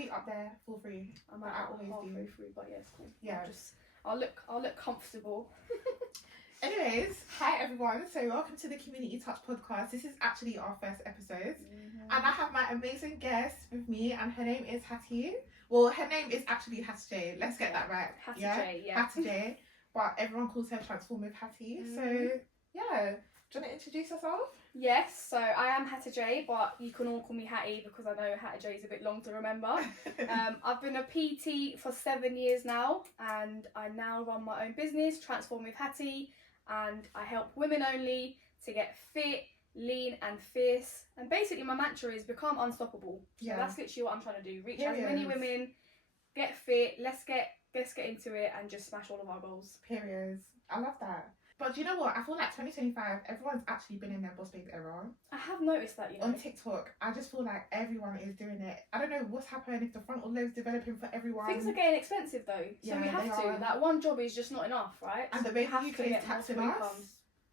feet up there, feel free. I might I have always halfway do. through, but yeah, it's cool. Yeah. I'll look comfortable. Anyways, hi everyone. So welcome to the Community Touch podcast. This is actually our first episode, and I have my amazing guest with me, and her name is Hattie. Well, her name is actually Hattie. Let's get that right. Hattie yeah? J, yeah. Hattie J. But everyone calls her Transformative Hattie. So yeah, do you want to introduce yourself? Yes, so I am Hattie J, but you can all call me Hattie because I know Hattie J is a bit long to remember. I've been a PT for 7 years now, and I now run my own business, Transformative Hattie, and I help women only to get fit, lean and fierce. And basically my mantra is become unstoppable. So that's literally what I'm trying to do. Reach as many women, get fit, let's get into it and just smash all of our goals. Periods. I love that. But do you know what? I feel like 2025, everyone's actually been in their boss babe era. I have noticed that, you know. On TikTok, I just feel like everyone is doing it. I don't know what's happened, if the frontal lobe's developing for everyone. Things are getting expensive though, so we have to. Like, one job is just not enough, right? And so the way the UK is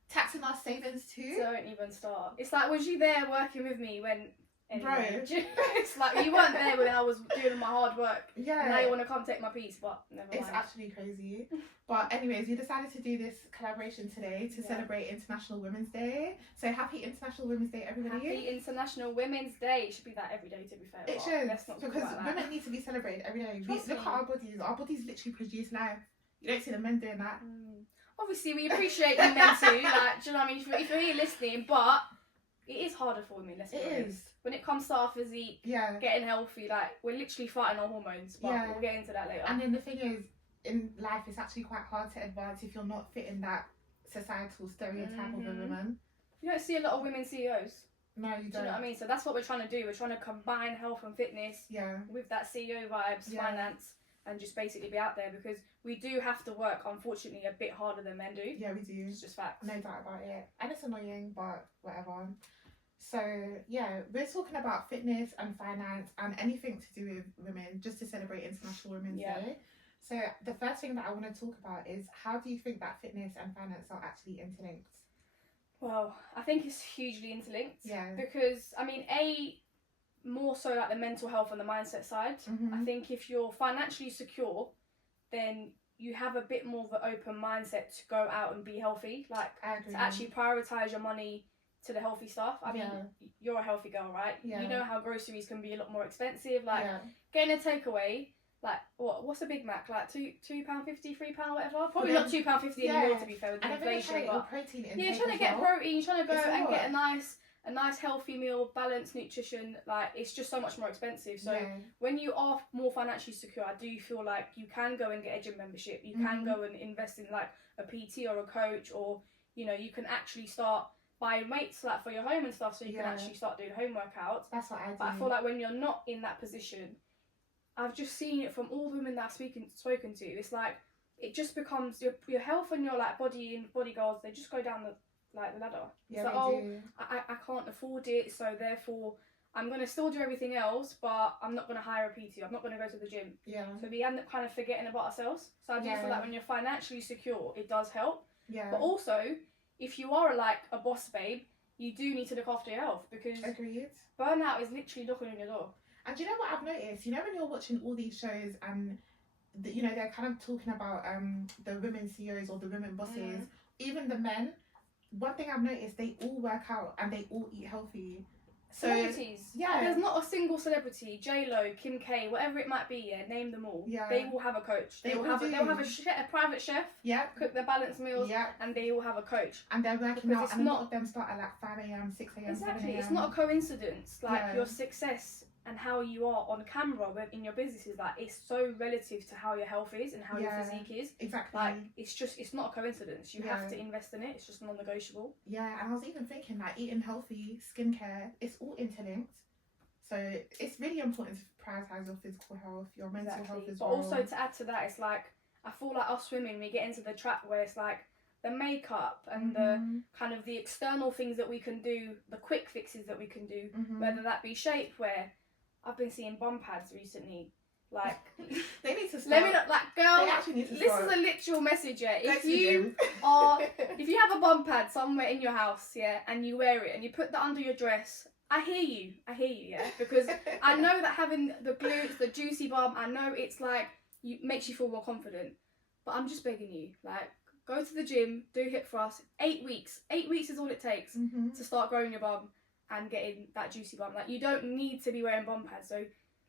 taxing our savings too. Don't even start. It's like, was you there working with me when... Anyway, bro, it's like you weren't there when I was doing my hard work. Yeah. And now you want to come take my piece, but never mind. It's actually crazy. But anyways, you decided to do this collaboration today to celebrate International Women's Day. So happy International Women's Day, everybody. Happy International Women's Day. It should be that every day, to be fair. It should. Let's not because talk about women need to be celebrated every day. Trust Look me. at our bodies. Our bodies literally produce life. You don't see the men doing that. Obviously, we appreciate you men too. Like, do you know what I mean? If you're here listening, but it is harder for women, let's be honest. When it comes to our physique, getting healthy, like, we're literally fighting our hormones, but we'll get into that later. And then the thing is, in life, it's actually quite hard to advance if you're not fitting that societal stereotype of a woman. You don't see a lot of women CEOs. No, you don't. Do you know what I mean? So that's what we're trying to do. We're trying to combine health and fitness with that CEO vibes, finance, and just basically be out there, because we do have to work, unfortunately, a bit harder than men do. Yeah, we do. It's just facts. No doubt about it. And it's annoying, but whatever. So, yeah, we're talking about fitness and finance and anything to do with women, just to celebrate International Women's Day. So, the first thing that I want to talk about is, how do you think that fitness and finance are actually interlinked? Well, I think it's hugely interlinked. Yeah. Because, I mean, more so like the mental health and the mindset side. I think if you're financially secure, then you have a bit more of an open mindset to go out and be healthy. Like, to actually prioritise your money to the healthy stuff. I mean, you're a healthy girl, right? Yeah. You know how groceries can be a lot more expensive. Like, getting a takeaway, like, what's a Big Mac? Like £2.50, £3, whatever? Probably not £2.50 anymore, to be fair, with the inflation. But protein you're trying to get protein, you're trying to go and get a nice healthy meal, balanced nutrition. Like, it's just so much more expensive. So when you are more financially secure, I do feel like you can go and get a gym membership. You can go and invest in like a PT or a coach, or, you know, you can actually start buying weights like for your home and stuff, so you can actually start doing home workouts. That's what I do. But I feel like when you're not in that position, I've just seen it from all the women that I've spoken to. It's like, it just becomes your health and your like body and body goals. They just go down the ladder. It's like, I can't afford it, so therefore I'm gonna still do everything else, but I'm not gonna hire a PT. I'm not gonna go to the gym. Yeah. So we end up kind of forgetting about ourselves. So I do feel like when you're financially secure, it does help. Yeah. But also, if you are like a boss babe, you do need to look after your health, because burnout is literally knocking on your door. And do you know what I've noticed? You know, when you're watching all these shows and you know, they're kind of talking about the women CEOs or the women bosses, even the men, one thing I've noticed, they all work out and they all eat healthy. So, celebrities. Yeah. There's not a single celebrity, J-Lo, Kim K, whatever it might be, name them all. Yeah. They will have a coach. They'll have a private chef. Yeah. Cook their balanced meals. Yeah. And they all have a coach. And they're working out, and a lot of them start at like 5 a.m, 6 a.m, Exactly. 7 a.m. It's not a coincidence. Like, your success and how you are on camera in your business is like, it's so relative to how your health is and how your physique is. Exactly. Like, it's not a coincidence. You have to invest in it. It's just non-negotiable. Yeah, and I was even thinking like eating healthy, skincare, it's all interlinked. So it's really important to prioritise your physical health, your mental health as well. But also, to add to that, it's like, I feel like us women, we get into the trap where it's like the makeup and the kind of the external things that we can do, the quick fixes that we can do, whether that be shapewear. I've been seeing bum pads recently. Like, they need to start. Let me not, like, girl, they actually need to this start. is a literal message, if you have a bum pad somewhere in your house, and you wear it and you put that under your dress I hear you, yeah, because I know that having the glutes, the juicy bum, I know it's like makes you feel more confident. But I'm just begging you, like, go to the gym, do hip thrust. 8 weeks. 8 weeks is all it takes to start growing your bum and getting that juicy bum. Like, you don't need to be wearing bum pads. So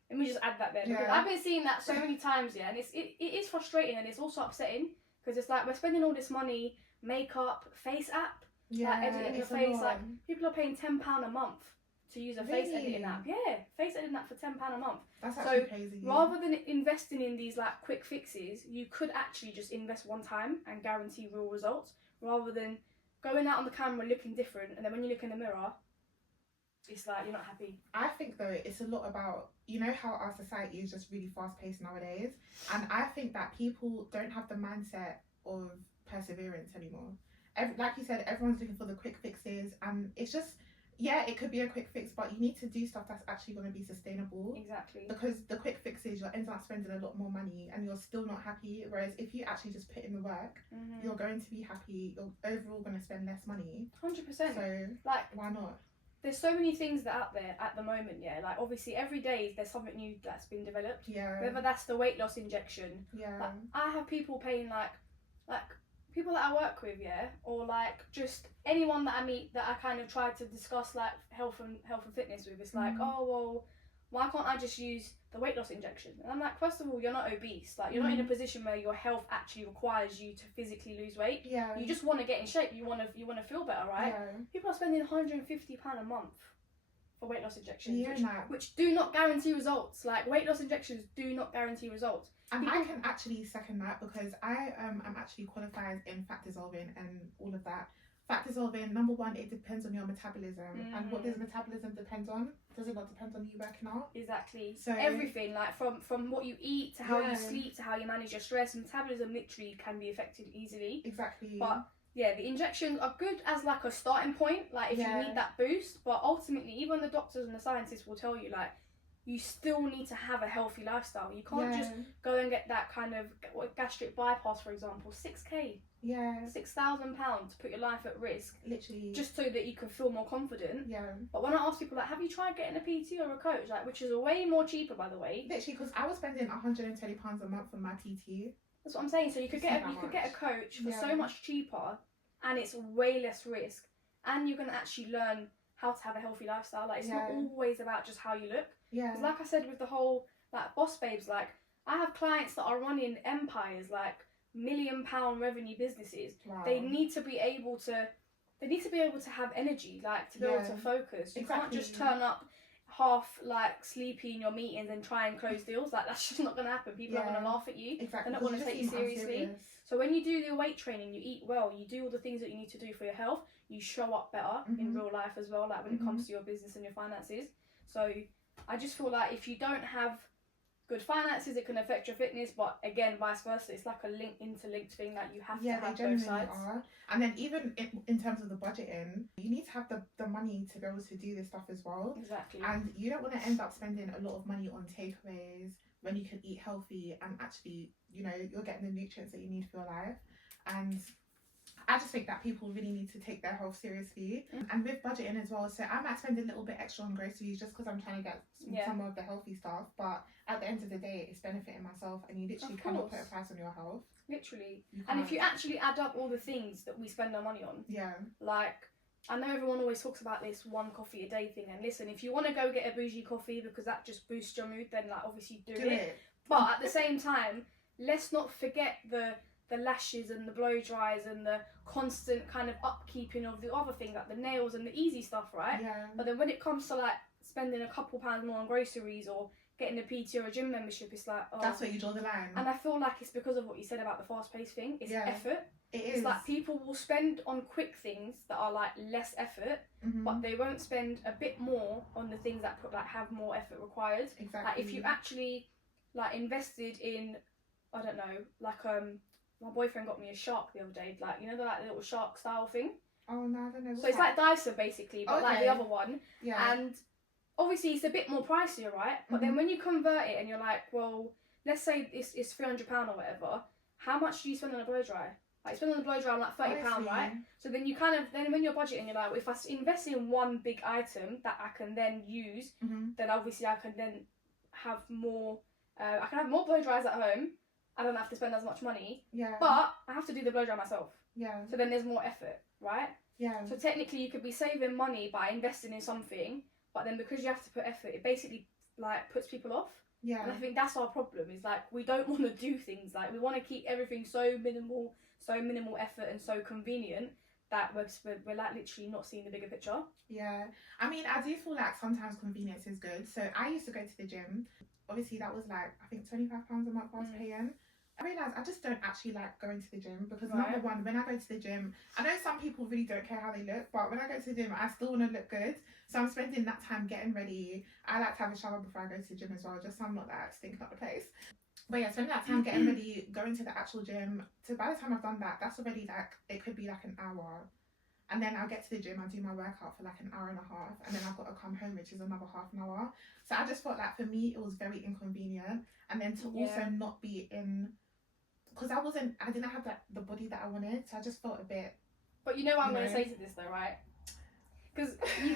let me just add that there. Because I've been seeing that so many times, yeah, and it is frustrating and it's also upsetting because it's like we're spending all this money, makeup, face app, like editing your face. Like, people are paying £10 a month to use a face editing app. Yeah, face editing app for £10 a month. That's actually crazy. Rather than investing in these like quick fixes, you could actually just invest one time and guarantee real results, rather than going out on the camera looking different and then when you look in the mirror, it's like you're not happy. I think though it's a lot about, you know how our society is just really fast paced nowadays, and I think that people don't have the mindset of perseverance anymore. Like you said, everyone's looking for the quick fixes, and it's just, yeah, it could be a quick fix, but you need to do stuff that's actually going to be sustainable. Exactly. Because the quick fixes, you'll end up spending a lot more money and you're still not happy. Whereas if you actually just put in the work, you're going to be happy. You're overall going to spend less money. 100%. So, like, why not? There's so many things that are out there at the moment, yeah. Like, obviously, every day there's something new that's been developed. Yeah. Whether that's the weight loss injection. Yeah. Like, I have people paying like people that I work with, yeah, or like just anyone that I meet that I kind of try to discuss like health and fitness with. It's like, oh well, why can't I just use the weight loss injection? And I'm like, first of all, you're not obese. Like, you're not in a position where your health actually requires you to physically lose weight. Yeah. You just want to get in shape. You want to feel better, right? Yeah. People are spending £150 a month for weight loss injections, which do not guarantee results. Like, weight loss injections do not guarantee results. And I can actually second that, because I am actually qualified in fat dissolving and all of that. Fat dissolving, number one, it depends on your metabolism. And what does metabolism depend on? Does it not depend on you working out? Exactly. So everything, like from what you eat to how you sleep to how you manage your stress, metabolism literally can be affected easily. Exactly. But yeah, the injections are good as like a starting point, like if you need that boost. But ultimately, even the doctors and the scientists will tell you, like, you still need to have a healthy lifestyle. You can't just go and get that kind of gastric bypass, for example, 6k. Yeah. £6,000 to put your life at risk. Literally. Just so that you can feel more confident. Yeah. But when I ask people, like, have you tried getting a PT or a coach? Like, which is way more cheaper, by the way. Literally, because I was spending £120 a month on my PT. That's what I'm saying. So you could get a coach for so much cheaper, and it's way less risk, and you're gonna actually learn how to have a healthy lifestyle. Like, it's not always about just how you look. Yeah. Because like I said with the whole like boss babes, like I have clients that are running empires, like £1 million revenue businesses. Wow. They need to be able to have energy, like to be able to focus. You can't just turn up half like sleepy in your meetings and try and close deals. Like, that's just not gonna happen. People are gonna laugh at you. Exactly. They're not gonna take you seriously. So when you do the weight training, you eat well, you do all the things that you need to do for your health, you show up better in real life as well, like when it comes to your business and your finances. So I just feel like if you don't have good finances, it can affect your fitness, but again, vice versa. It's like a interlinked thing that you have to have both sides. Are. And then even in terms of the budgeting, you need to have the money to be able to do this stuff as well. Exactly. And you don't want to end up spending a lot of money on takeaways when you can eat healthy and actually, you know, you're getting the nutrients that you need for your life. And I just think that people really need to take their health seriously. And with budgeting as well, so I might spend a little bit extra on groceries just because I'm trying to get some of the healthy stuff, but at the end of the day, it's benefiting myself, and you literally cannot put a price on your health. Literally. And if you actually add up all the things that we spend our money on, like, I know everyone always talks about this 1 coffee a day thing, and listen, if you want to go get a bougie coffee because that just boosts your mood, then like obviously do it. But at the same time, let's not forget the lashes and the blow dries and the constant kind of upkeeping of the other things, like the nails and the easy stuff, right? Yeah. But then when it comes to like spending a couple pounds more on groceries or getting a PT or a gym membership, it's like, oh. That's where you draw the line. And I feel like it's because of what you said about the fast-paced thing. It's effort. It is. It's like people will spend on quick things that are like less effort, but they won't spend a bit more on the things that have more effort required. Exactly. Like, if you actually like invested in, I don't know, like my boyfriend got me a shark the other day, like, you know, the like little shark style thing. Oh no, I don't know. So it's like Dyson basically, but like the other one. Yeah. And obviously it's a bit more pricier, right? But then when you convert it and you're like, well, let's say it's £300 or whatever, how much do you spend on a blow dry? Like, you spend on the blow dry like £30, right? So then you kind of, then when you're budgeting, you're like, well, if I invest in one big item that I can then use, then obviously I can then have more, I can have more blow dries at home. I don't have to spend as much money. Yeah. But I have to do the blow dry myself. Yeah. So then there's more effort, right? Yeah. So technically you could be saving money by investing in something, but then because you have to put effort, it basically like puts people off. Yeah. And I think that's our problem, is like we don't want to do things, like we want to keep everything so minimal effort and so convenient that we're like literally not seeing the bigger picture. Yeah. I mean, I do feel like sometimes convenience is good. So I used to go to the gym. Obviously that was like, I think £25 a month I was paying. I realised I just don't actually like going to the gym because number one, when I go to the gym, I know some people really don't care how they look, but when I go to the gym, I still want to look good. So I'm spending that time getting ready. I like to have a shower before I go to the gym as well, just so I'm not like stinking up the place. But yeah, spending that time getting ready, going to the actual gym. So by the time I've done that, that's already like, it could be like an hour. And then I'll get to the gym, I'll do my workout for like an hour and a half. And then I've got to come home, which is another half an hour. So I just felt like for me, it was very inconvenient. And then to also not be in, because I didn't have the body that I wanted. So I just felt a bit. But you know what I'm going to say to this though, right? Because you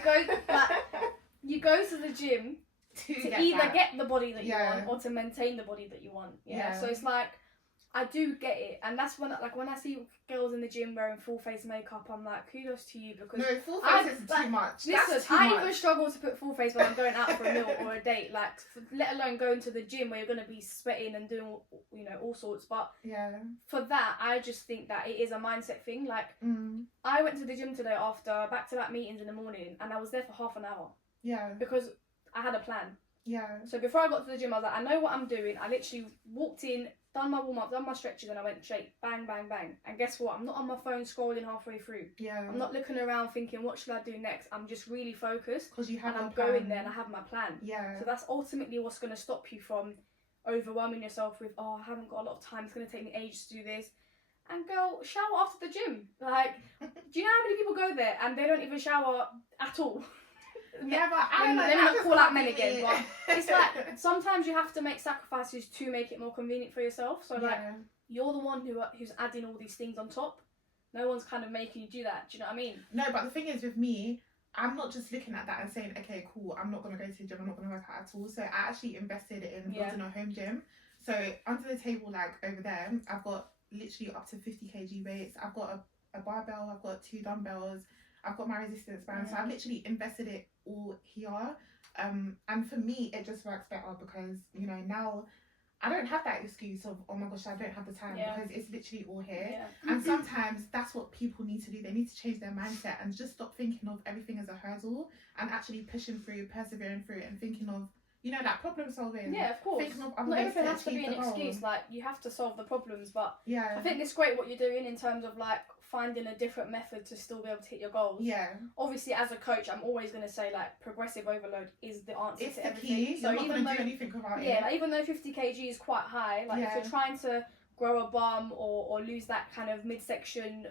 go to the gym to either get the body that you want or to maintain the body that you want. Yeah. So it's like, I do get it, and that's when I see girls in the gym wearing full face makeup, I'm like, kudos to you, because no, full face is too much. Listen, I even struggle to put full face when I'm going out for a meal or a date, like let alone going to the gym where you're going to be sweating and doing all sorts. But for that, I just think that it is a mindset thing. Like I went to the gym today after back-to-back meetings in the morning, and I was there for half an hour. Yeah. Because I had a plan. Yeah. So before I got to the gym, I was like, I know what I'm doing. I literally walked in, done my warm-up, done my stretches, and I went straight, bang, bang, bang. And guess what? I'm not on my phone scrolling halfway through. Yeah. I'm not looking around thinking, what should I do next? I'm just really focused. Because you have, and I'm going there and I have my plan. Yeah. So that's ultimately what's going to stop you from overwhelming yourself with, oh, I haven't got a lot of time. It's going to take me ages to do this. And girl, shower after the gym. Like, do you know how many people go there and they don't even shower at all? Yeah, but I don't know. Let me not call out men again, but it's like sometimes you have to make sacrifices to make it more convenient for yourself. So like you're the one who's adding all these things on top. No one's kind of making you do that. Do you know what I mean? No, but the thing is with me, I'm not just looking at that and saying, okay, cool, I'm not going to go to the gym, I'm not going to work out at all. So I actually invested in building a home gym. So under the table, like over there, I've got literally up to 50 kg weights. I've got a barbell, I've got 2 dumbbells, I've got my resistance band. So I've literally invested it all here. And for me, it just works better because, you know, now I don't have that excuse of, oh my gosh, I don't have the time, because it's literally all here. Yeah. And sometimes that's what people need to do. They need to change their mindset and just stop thinking of everything as a hurdle and actually pushing through, persevering through, and thinking of, you know, like problem solving. Yeah, of course. Not everything has to be an excuse. Like, you have to solve the problems, but I think it's great what you're doing in terms of like finding a different method to still be able to hit your goals. Yeah. Obviously, as a coach, I'm always going to say like progressive overload is the answer to everything. Key. So you're not going to do anything about it. Yeah, like, even though 50 kg is quite high, like if you're trying to grow a bum or lose that kind of midsection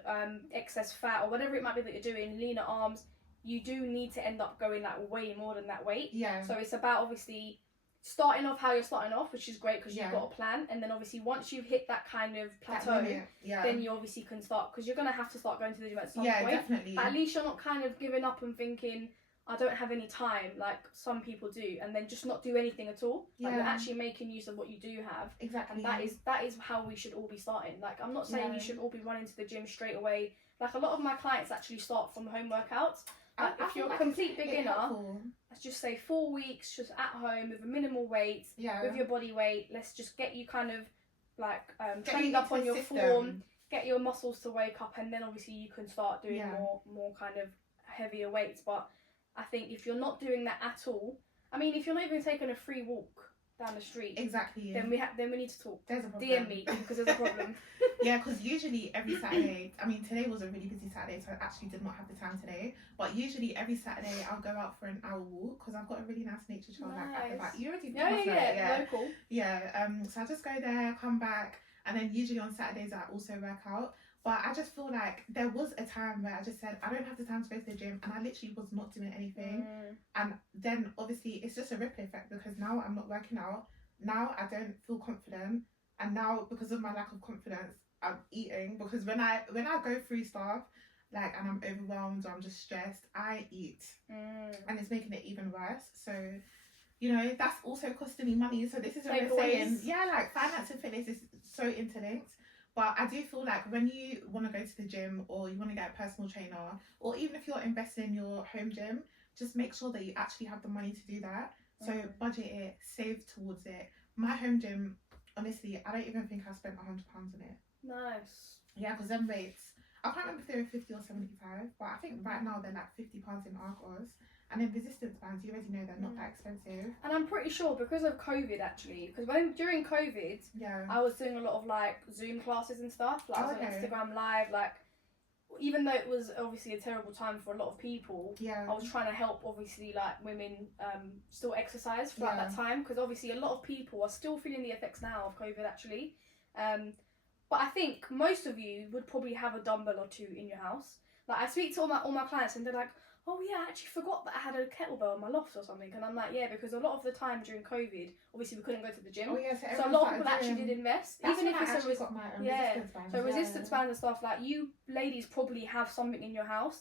excess fat or whatever it might be that you're doing, leaner arms, you do need to end up going like way more than that weight. Yeah. So it's about obviously starting off how you're starting off, which is great because you've got a plan, and then obviously once you've hit that kind of plateau, then you obviously can start, because you're going to have to start going to the gym at some point. Yeah, definitely. But at least you're not kind of giving up and thinking, I don't have any time, like some people do, and then just not do anything at all. Like you're actually making use of what you do have. Exactly. And that is how we should all be starting. Like, I'm not saying you should all be running to the gym straight away. Like, a lot of my clients actually start from home workouts. Like, if you're a complete beginner, let's just say 4 weeks just at home with a minimal weight, with your body weight. Let's just get you kind of like trained up on your form, get your muscles to wake up, and then obviously you can start doing more kind of heavier weights. But I think if you're not doing that at all, I mean, if you're not even taking a free walk down the street, then we need to talk. There's a problem. DM me, because there's a problem. Yeah, because usually every Saturday, I mean, today was a really busy Saturday, so I actually did not have the time today. But usually every Saturday I'll go out for an hour walk because I've got a really nice nature trail like at the back. You already local. Yeah. So I just go there, come back, and then usually on Saturdays I also work out. But I just feel like there was a time where I just said, I don't have the time to go to the gym, and I literally was not doing anything. And then obviously it's just a ripple effect, because now I'm not working out. Now I don't feel confident. And now, because of my lack of confidence, I'm eating, because when I go through stuff, like, and I'm overwhelmed or I'm just stressed, I eat, and it's making it even worse. So, you know, that's also costing me money. So this is what I'm saying. Yeah, like, finance and fitness is so interlinked. But I do feel like when you want to go to the gym, or you want to get a personal trainer, or even if you're investing in your home gym, just make sure that you actually have the money to do that. So budget it, save towards it. My home gym, honestly, I don't even think I spent £100 on it. Nice. Yeah, because them rates, I can't remember if they were 50 or 75, but I think right now they're like £50 in Argos. And then resistance bands, you already know they're not that expensive. And I'm pretty sure because of COVID, actually, because during COVID, I was doing a lot of like Zoom classes and stuff. Like I was on Instagram Live, like, even though it was obviously a terrible time for a lot of people, I was trying to help, obviously, like, women still exercise throughout that time, because obviously a lot of people are still feeling the effects now of COVID, actually. But I think most of you would probably have a dumbbell or two in your house. Like, I speak to all my clients and they're like, oh yeah, I actually forgot that I had a kettlebell in my loft or something. And I'm like, yeah, because a lot of the time during COVID, obviously we couldn't go to the gym. Oh yeah, so a lot of people actually did invest. Even if it's resistance bands. So resistance bands and stuff, like, you ladies probably have something in your house.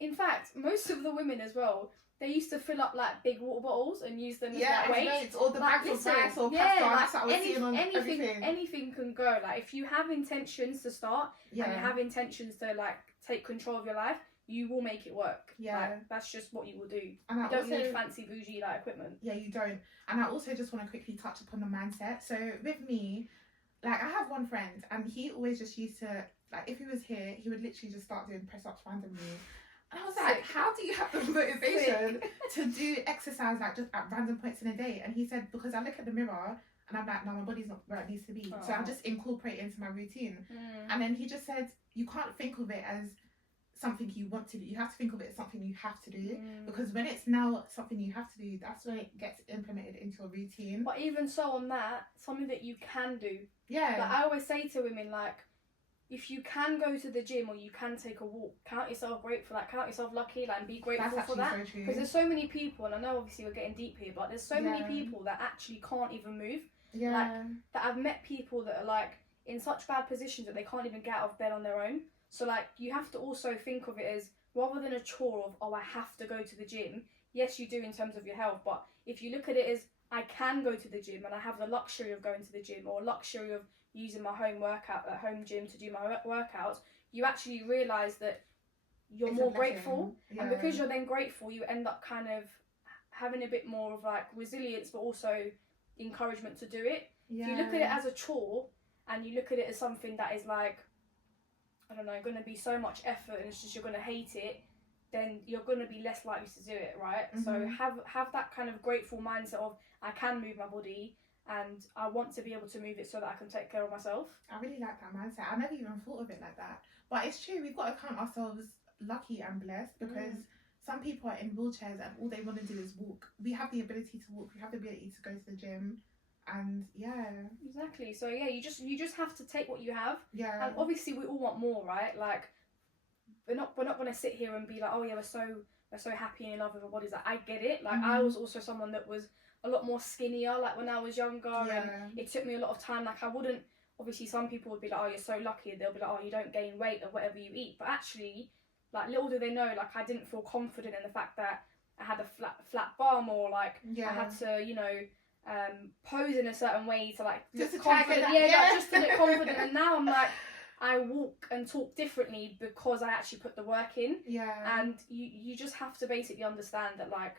In fact, most of the women as well, they used to fill up like big water bottles and use them as like weights. Or the bags of rice or pasta. That's what I was seeing on everything. Anything can go. Like, if you have intentions to start and you have intentions to like take control of your life, you will make it work. Yeah. Like, that's just what you will do. And you don't need fancy bougie like equipment. Yeah, you don't. And I also just want to quickly touch upon the mindset. So with me, like, I have one friend and he always just used to, like, if he was here, he would literally just start doing press-ups randomly. And I was like, how do you have the motivation to do exercise, like, just at random points in a day? And he said, because I look at the mirror and I'm like, no, my body's not where it needs to be. So I just incorporate it into my routine. And then he just said, you can't think of it as something you want to do. You have to think of it as something you have to do. Because when it's now something you have to do, that's when it gets implemented into a routine. But even so, on that, something that you can do. Yeah. Like, I always say to women, like, if you can go to the gym or you can take a walk, count yourself grateful, like, count yourself lucky, like, and be grateful for that. Because there's so many people, and I know obviously we're getting deep here, but there's so many people that actually can't even move. Yeah. Like, that I've met people that are like in such bad positions that they can't even get out of bed on their own. So, like, you have to also think of it as, rather than a chore of, oh, I have to go to the gym. Yes, you do in terms of your health, but if you look at it as, I can go to the gym and I have the luxury of going to the gym, or luxury of using my home gym to do my workouts, you actually realise that you're more grateful. Yeah. And because you're then grateful, you end up kind of having a bit more of like resilience, but also encouragement to do it. Yeah. If you look at it as a chore and you look at it as something that is like, I don't know, going to be so much effort and it's just you're going to hate it, then you're going to be less likely to do it, right? So have that kind of grateful mindset of, I can move my body and I want to be able to move it so that I can take care of myself. I really like that mindset. I never even thought of it like that. But it's true, we've got to count ourselves lucky and blessed, because some people are in wheelchairs and all they want to do is walk. We have the ability to walk, we have the ability to go to the gym. And exactly. So yeah, you just have to take what you have. Yeah. And obviously we all want more, right? Like, we're not going to sit here and be like, oh yeah, we're so happy and in love with our bodies. Like, I get it. Like, I was also someone that was a lot more skinnier, like, when I was younger, and it took me a lot of time. Like, I wouldn't, obviously some people would be like, oh, you're so lucky. They'll be like, oh, you don't gain weight or whatever you eat. But actually, like, little do they know, like, I didn't feel confident in the fact that I had a flat bum, or like I had to, you know, pose in a certain way to like just look confident. Like, just to look confident. And now I'm like, I walk and talk differently because I actually put the work in. Yeah. And you just have to basically understand that, like,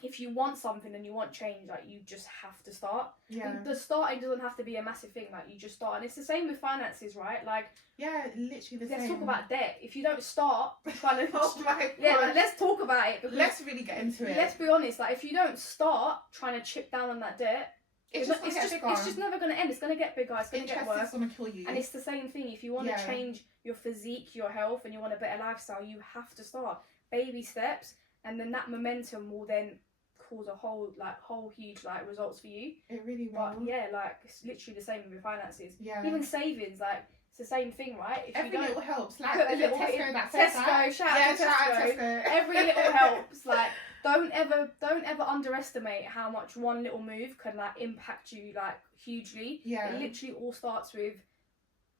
if you want something and you want change, like, you just have to start. Yeah. The starting doesn't have to be a massive thing. Like, you just start, and it's the same with finances, right? Like, literally the same. Let's talk about debt. If you don't start trying to, oh my God. like, let's talk about it. Let's really get into it. Let's be honest. Like, if you don't start trying to chip down on that debt, it's just never going to end. It's going to get bigger. It's going to get worse. It's going to kill you. And it's the same thing. If you want to change your physique, your health, and you want a better lifestyle, you have to start. Baby steps, and then that momentum will then cause a whole huge like results for you. It really will. But yeah, like, it's literally the same with your finances. Yeah. Even savings, like, it's the same thing, right? If every little helps. Like, put a little Tesco, shout out to Tesco. Every little helps. Like, don't ever underestimate how much one little move can like impact you like hugely. Yeah. It literally all starts with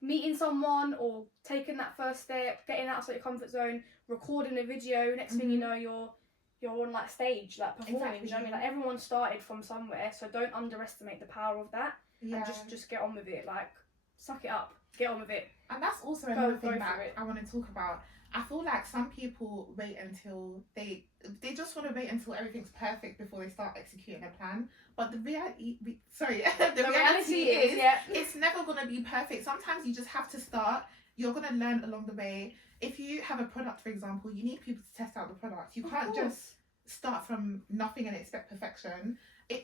meeting someone or taking that first step, getting outside your comfort zone, recording a video. Next thing you know, you're on like stage, like performing. Do you know what I mean? Like everyone started from somewhere, so don't underestimate the power of that. And just get on with it. Like suck it up, get on with it. And that's also another thing that I want to talk about. I feel like some people wait until they just want to wait until everything's perfect before they start executing a plan. But the reality is it's never going to be perfect. Sometimes you just have to start. You're going to learn along the way. If you have a product, for example, you need people to test out the product. You can't just start from nothing and expect perfection.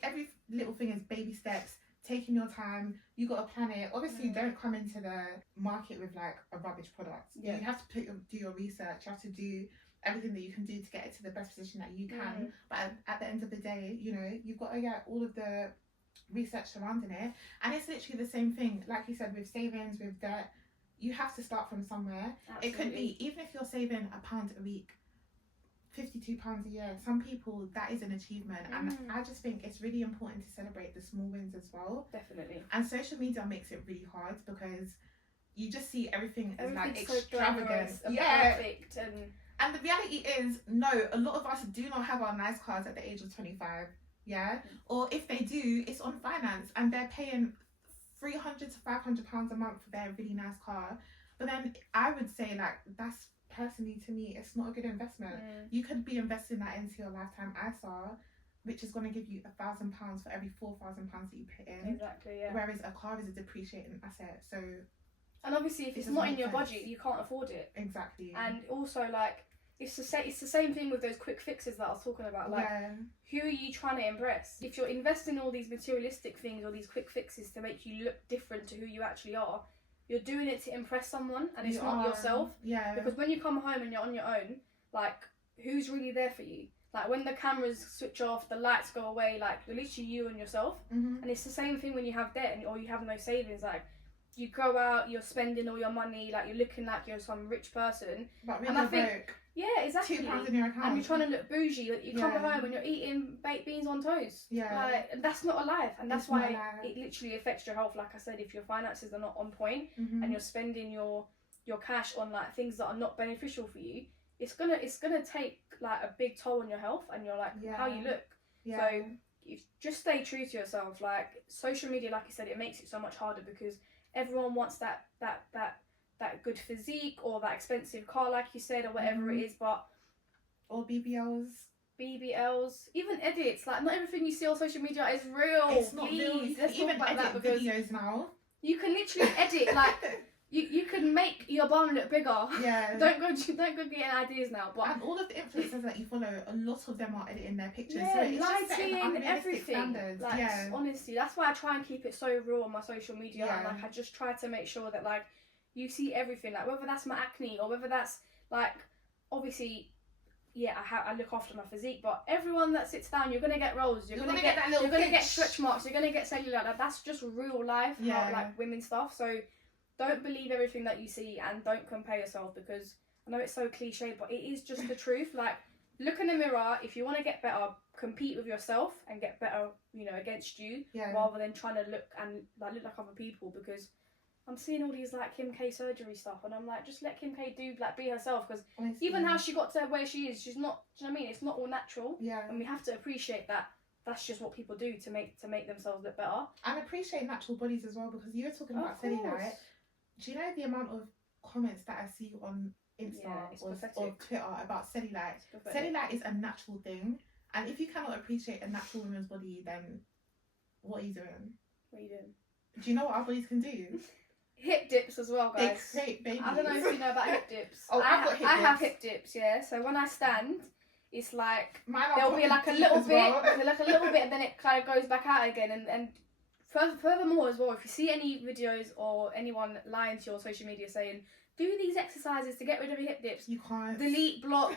Every little thing is baby steps. Taking your time, you got to plan it. Obviously, don't come into the market with like a rubbish product. You have to do your research. You have to do everything that you can do to get it to the best position that you can. But at the end of the day, you know, you've got to get all of the research surrounding it. And it's literally the same thing, like you said, with savings, with debt. You have to start from somewhere. Absolutely. It could be, even if you're saving £1 a week, £52 a year, some people that is an achievement. And I just think it's really important to celebrate the small wins as well. Definitely. And social media makes it really hard because you just see everything as like extravagant and perfect and the reality is, no, a lot of us do not have our nice cars at the age of 25. Or if they do, it's on finance and they're paying £300 to £500 a month for their really nice car. But then I would say, like, that's personally, to me, it's not a good investment. You could be investing that into your lifetime ISA, which is going to give you £1,000 for every £4,000 that you put in. Exactly, Whereas a car is a depreciating asset. So, and obviously, if it's not in your budget, you can't afford it. Exactly. And also, like, it's the same thing with those quick fixes that I was talking about. Like, who are you trying to impress? If you're investing in all these materialistic things or these quick fixes to make you look different to who you actually are, you're doing it to impress someone, and it's not yourself. Because when you come home and you're on your own, like, who's really there for you? Like, when the cameras switch off, the lights go away, like, you're literally you and yourself. And it's the same thing when you have debt or you have no savings. Like, you go out, you're spending all your money, like, you're looking like you're some rich person. But really, and I think broke. Yeah, exactly. £2 in your account. And you're trying to look bougie. Like, you come home and you're eating baked beans on toast. Like, and that's not a life. And that's why it literally affects your health. Like I said, if your finances are not on point and you're spending your your cash on like things that are not beneficial for you, it's gonna take like a big toll on your health and your how you look. So you just stay true to yourself. Like social media, like you said, it makes it so much harder because everyone wants that good physique or that expensive car, like you said, or whatever it is, or BBLs, even edits. Like not everything you see on social media is real. It's not real. You can even edit videos now. You can literally edit like. You can make your bum look bigger. Yeah. Don't go getting ideas now. But and all of the influencers that you follow, a lot of them are editing their pictures. Yeah, so it's lighting, everything. Standards. Like honestly, that's why I try and keep it so real on my social media. Yeah. And like I just try to make sure that like you see everything. Like whether that's my acne or whether that's like obviously. Yeah, I look after my physique, but everyone that sits down, you're gonna get rolls. You're gonna get stretch marks. You're gonna get cellulite. That's just real life. Yeah. Like women stuff. So. Don't believe everything that you see and don't compare yourself because I know it's so cliche, but it is just the truth. Like, look in the mirror. If you want to get better, compete with yourself and get better, against you rather than trying to look like other people because I'm seeing all these like Kim K surgery stuff and I'm like, just let Kim K be herself because even how she got to where she is, she's not, do you know what I mean? It's not all natural. Yeah. And we have to appreciate that. That's just what people do to make themselves look better. And appreciate natural bodies as well because you were talking about cellulite. Do you know the amount of comments that I see on Insta or Twitter about cellulite? Cellulite is a natural thing, and if you cannot appreciate a natural woman's body, then what are you doing? Do you know what our bodies can do? Hip dips as well, guys. They create babies. I don't know if you know about hip dips. I have hip dips, yeah. So when I stand, it's like there'll be like a little bit, and then it kind of goes back out again, and furthermore as well, if you see any videos or anyone lying to your social media saying, do these exercises to get rid of your hip dips, you can't. Delete, block,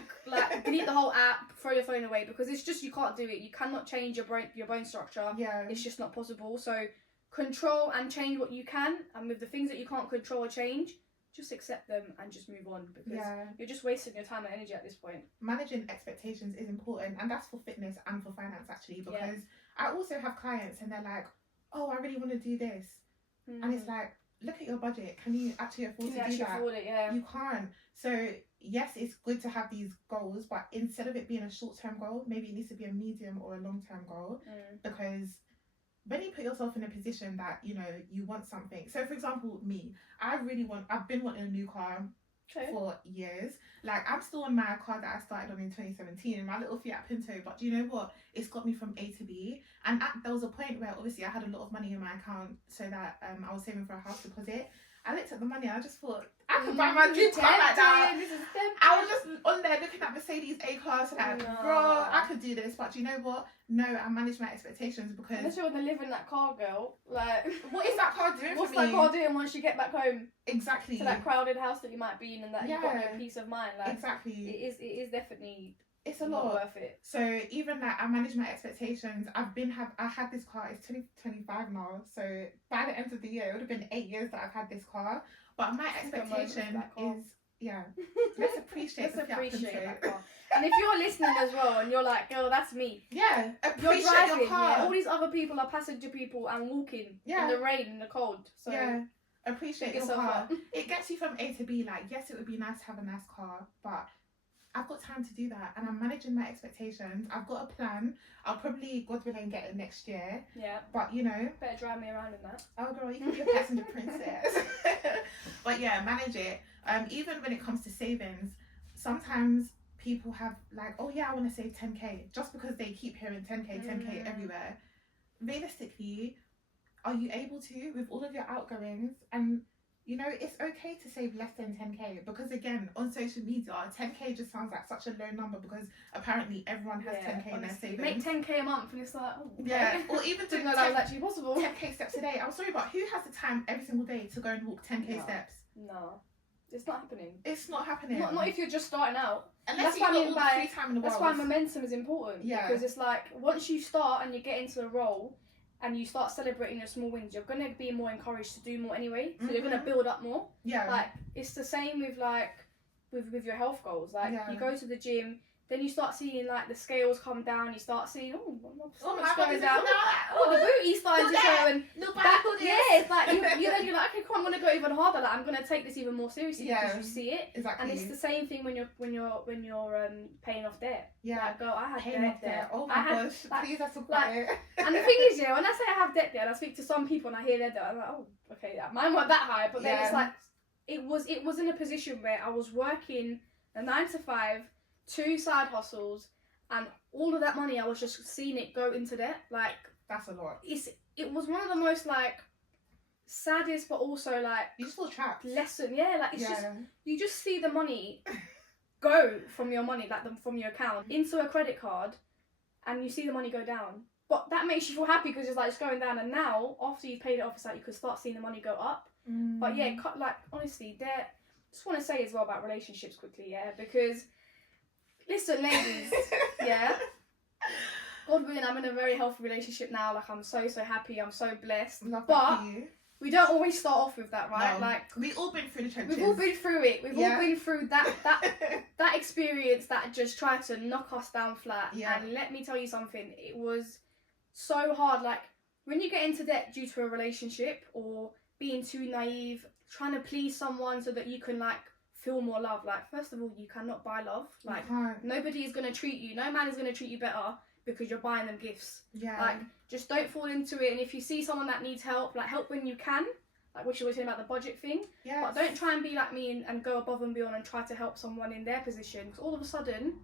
delete the whole app, throw your phone away because it's just, you can't do it. You cannot change your bone structure. Yeah. It's just not possible. So control and change what you can, and with the things that you can't control or change, just accept them and just move on because you're just wasting your time and energy at this point. Managing expectations is important, and that's for fitness and for finance actually, because I also have clients and they're like, oh, I really want to do this. And it's like, look at your budget. Can you actually afford You to can do actually that? afford it, yeah. You can't. So yes, it's good to have these goals, but instead of it being a short-term goal, maybe it needs to be a medium or a long-term goal. Because when you put yourself in a position that, you know, you want something. So for example, me, I've been wanting a new car for years. Like, I'm still on my car that I started on in 2017, my little Fiat Pinto. But do you know what? It's got me from A to B. And there was a point where obviously I had a lot of money in my account, so that I was saving for a house deposit. I looked at the money and I just thought, I could buy my dream car like that. I was just on there looking at Mercedes A-Class like, bro, I could do this. But do you know what? No, I managed my expectations because... Unless you're going to live in that car, girl. Like, what is that car doing what's for me? that car doing once you get back home? Exactly. To that crowded house that you might be in, and that you've got no peace of mind. Like, exactly. It is definitely... It's a not lot. worth it. So even that, I managed my expectations. I had this car. It's 2025 now. So by the end of the year, it would have been 8 years that I've had this car. But my expectation is, let's appreciate that car. car. And if you're listening as well, and you're like, girl, that's me. Yeah, appreciate you're driving, your car. Yeah, all these other people are passenger people and walking in the rain, in the cold. So appreciate your car. It gets you from A to B. Like, yes, it would be nice to have a nice car, but I've got time to do that, and I'm managing my expectations. I've got a plan. I'll probably, God willing, get it next year. Yeah. But you know, better drive me around in that. Oh girl, you can be a passenger princess. But yeah, manage it. Even when it comes to savings, sometimes people have like, oh yeah, I want to save 10k, just because they keep hearing 10k everywhere. Realistically, are you able to, with all of your outgoings? And you know, it's okay to save less than 10k, because again, on social media, 10k just sounds like such a low number, because apparently everyone has 10k in their savings. Make 10k a month and it's like, oh, okay. Yeah, or even didn't know that was actually possible. 10k steps a day. I'm sorry, but who has the time every single day to go and walk 10k steps? No, it's not happening. It's not happening. Not if you're just starting out. Unless you've got all the free time in the world. That's why momentum is important. Yeah. Because it's like, once you start and you get into the role, and you start celebrating your small wins, you're going to be more encouraged to do more anyway. So you're going to build up more. Yeah. Like, it's the same with, like, with your health goals. Like, you go to the gym, then you start seeing, like, the scales come down. You start seeing, stomach's going down. The booty's starting to show. And it's like, you're like, okay, cool, I'm going to go even harder. Like, I'm going to take this even more seriously because you see it. Exactly. And it's the same thing when you're paying off debt. Yeah. Like, girl, I had debt. Oh my gosh, please have to quiet. And the thing is, when I say I have debt there, and I speak to some people and I hear their debt, I'm like, oh, okay, mine weren't that high. But then it's like, it was in a position where I was working a 9 to 5, 2 side hustles, and all of that money, I was just seeing it go into debt. Like, that's a lot. It was one of the most, like, saddest, but also, like, you just feel trapped. Lesson, like, it's just, you just see the money go from your money, like, from your account into a credit card, and you see the money go down. But that makes you feel happy because it's like it's going down, and now after you've paid it off, it's like you could start seeing the money go up. But yeah, like, honestly, just want to say as well about relationships quickly, because listen, ladies, God willing, I'm in a very healthy relationship now. Like, I'm so happy, I'm so blessed. But we don't always start off with that, right? No. Like, we've all been through the trenches. We've all been through it. We've all been through that experience that just tried to knock us down flat. Yeah. And let me tell you something, it was so hard. Like, when you get into debt due to a relationship or being too naive, trying to please someone so that you can, like, feel more love. Like, first of all, you cannot buy love. Like, nobody is going to treat you, no man is going to treat you better because you're buying them gifts. Yeah. Like, just don't fall into it. And if you see someone that needs help, like, help when you can. Like, what you were saying about the budget thing. Yeah. But don't try and be like me and go above and beyond and try to help someone in their position. Because all of a sudden,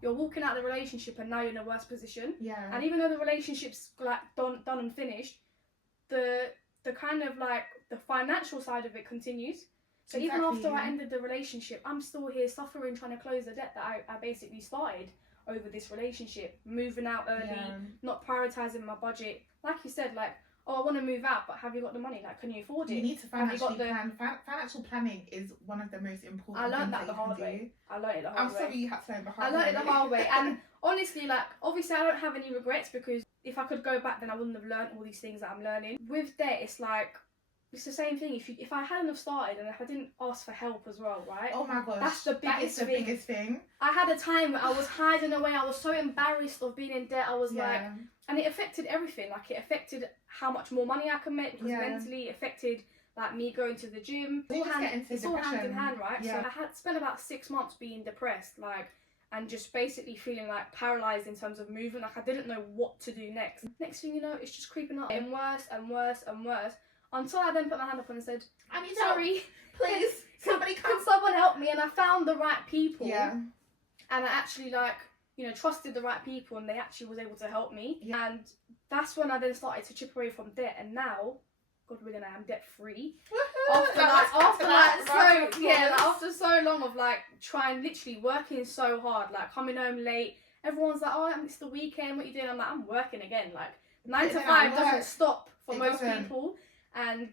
you're walking out of the relationship and now you're in a worse position. Yeah. And even though the relationship's, like, done and finished, the kind of, like, the financial side of it continues. So even after I ended the relationship, I'm still here suffering, trying to close the debt that I basically started over this relationship. Moving out early, not prioritising my budget. Like you said, like, oh, I want to move out, but have you got the money? Like, can you afford it? You need to financially plan. Financial planning is one of the most important things. I learned that the hard way. I'm sorry you had to learn the hard way. I learned it the hard way. And honestly, like, obviously I don't have any regrets because if I could go back, then I wouldn't have learned all these things that I'm learning. With debt, it's like, it's the same thing. If I hadn't have started and if I didn't ask for help as well, right? Oh my gosh, that's the biggest thing. I had a time where I was hiding away. I was so embarrassed of being in debt. I was like, and it affected everything. Like, it affected how much more money I could make because mentally it affected, like me going to the gym. You just get into It's all hand in depression. hand, right? Yeah. So I had spent about 6 months being depressed, like, and just basically feeling like paralyzed in terms of movement. Like I didn't know what to do next. Next thing you know, it's just creeping up, getting worse and worse and worse. Until I then put my hand up and said, I need help. sorry, Please, somebody can come. someone help me? And I found the right people. Yeah. And I actually, like, you know, trusted the right people, and they actually was able to help me. Yeah. And that's when I then started to chip away from debt. And now, God willing, I am debt free. After so long of like trying, literally working so hard, like coming home late. Everyone's like, oh, it's the weekend. What you doing? I'm like, I'm working again. Like 9 to 5 doesn't stop for most people. And